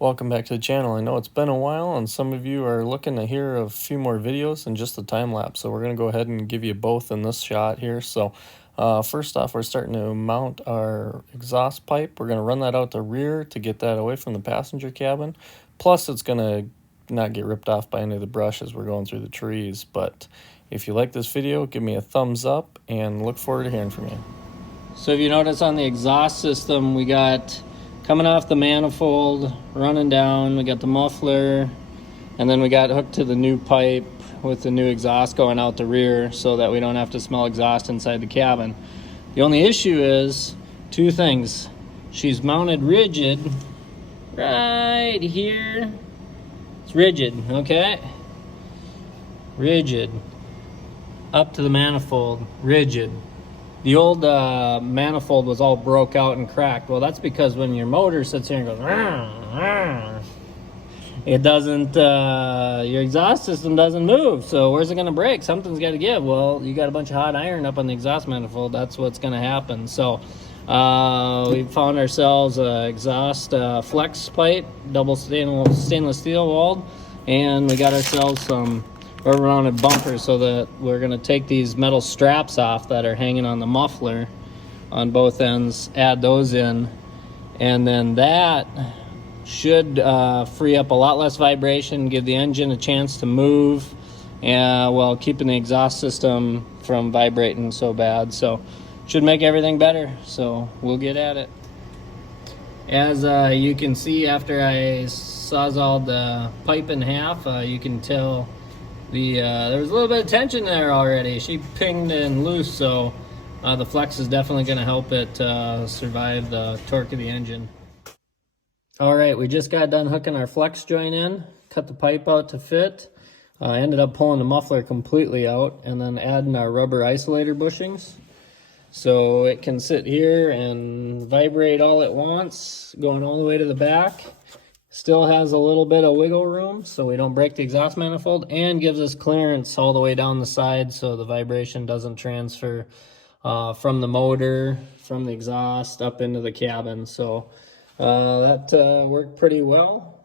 Welcome back to the channel. I know it's been a while and some of you are looking to hear a few more videos than just the time lapse. So we're going to go ahead and give you both in this shot here. So first off, we're starting to mount our exhaust pipe. We're going to run that out the rear to get that away from the passenger cabin. Plus it's going to not get ripped off by any of the brush as we're going through the trees. But if you like this video, give me a thumbs up and look forward to hearing from you. So if you notice on the exhaust system, we got coming off the manifold, running down, we got the muffler, and then we got hooked to the new pipe with the new exhaust going out the rear so that we don't have to smell exhaust inside the cabin. The only issue is two things. She's mounted rigid right here. It's rigid, okay? Rigid. Up to the manifold, rigid. The old manifold was all broke out and cracked. Well, that's because when your motor sits here and goes, "Rah, rah," it doesn't, your exhaust system doesn't move. So where's it going to break? Something's got to give. Well, you got a bunch of hot iron up on the exhaust manifold. That's what's going to happen. So we found ourselves an exhaust flex pipe, double stainless steel walled, and we got ourselves some rubber-mounted bumpers so that we're going to take these metal straps off that are hanging on the muffler on both ends, add those in, and then that should free up a lot less vibration, give the engine a chance to move, and while keeping the exhaust system from vibrating so bad. So should make everything better. So we'll get at it. As you can see, after I sawzalled the pipe in half, you can tell there was a little bit of tension there already. She pinged and loose, so the flex is definitely going to help it survive the torque of the engine. All right, we just got done hooking our flex joint in, cut the pipe out to fit. I ended up pulling the muffler completely out and then adding our rubber isolator bushings so it can sit here and vibrate all it wants, going all the way to the back. Still has a little bit of wiggle room so we don't break the exhaust manifold, and gives us clearance all the way down the side so the vibration doesn't transfer from the motor, from the exhaust up into the cabin. So that worked pretty well.